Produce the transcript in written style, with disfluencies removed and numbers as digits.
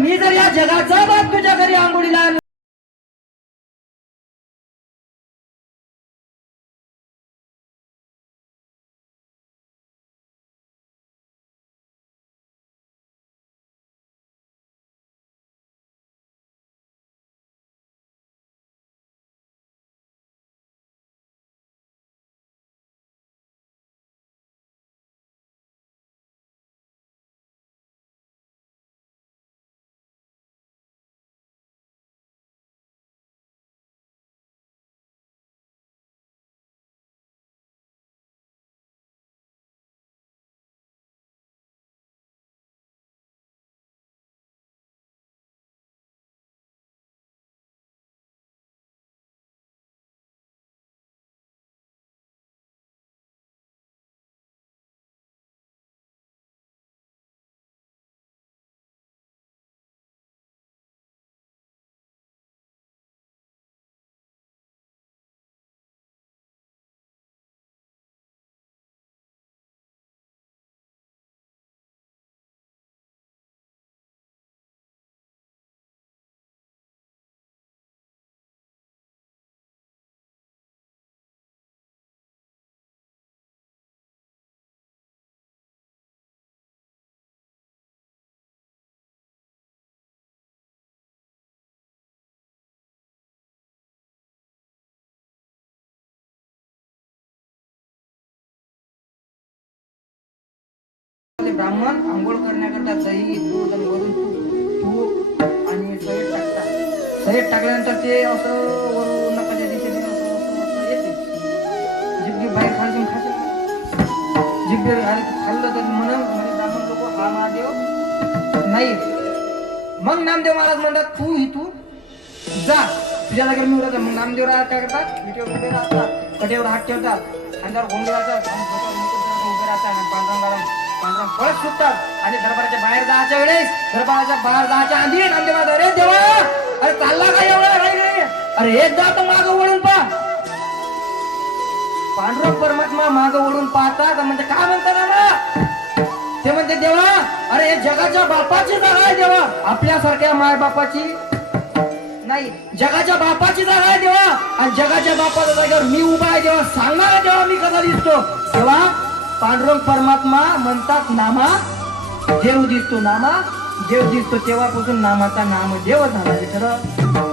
मी जर या जगाचा बाप तुझ्या घरी आंघोळीला ब्राह्मण आंघोळ करण्याकरता दही दूध आणि वरून तूप आणि सहेट टाकतात. सहेट टाकल्यानंतर ते असं वरून नकाच्या दिशेने असं येते. जिबगी बाहेर खालून खाते. जिबगी खाल्लं तर म्हणून ब्राह्मण लोक हा महादेव नाही. मग नामदेव महाराज म्हणतात तू इथून जा, तुझ्या जागेवर मी उडत. मग नामदेव राहत काय करतात, विटेवर उभे राहतात, कटेवर हात ठेवतात, खांद्यावर घोंगडे राहतात, उभे राहतात, पांढरा पळत सुटतात आणि दरबाराच्या बाहेर जायच्या वेळेस, दरबाराच्या बाहेर जायच्या आधी नामदेव महाराज अरे देवा, अरे चालला का एवढा नाही, अरे एक जातो माग वळून पहा. पांडुरंग परमात्मा माग वळून पाहतात म्हणजे काय म्हणतात ना, ते म्हणते देवा अरे हे जगाच्या बापाची जागा आहे देवा, आपल्यासारख्या माय बापाची नाही, जगाच्या बापाची जागा आहे देवा, आणि जगाच्या बापाच्या जागेवर मी उभा आहे देवा, सांगणार देवा मी कसा दिसतो. तेव्हा पांडुरंग परमात्मा म्हणतात नामा देव दिसतो, नामा देव दिसतो. तेव्हापासून नामाचा नाम देव झाला. खरं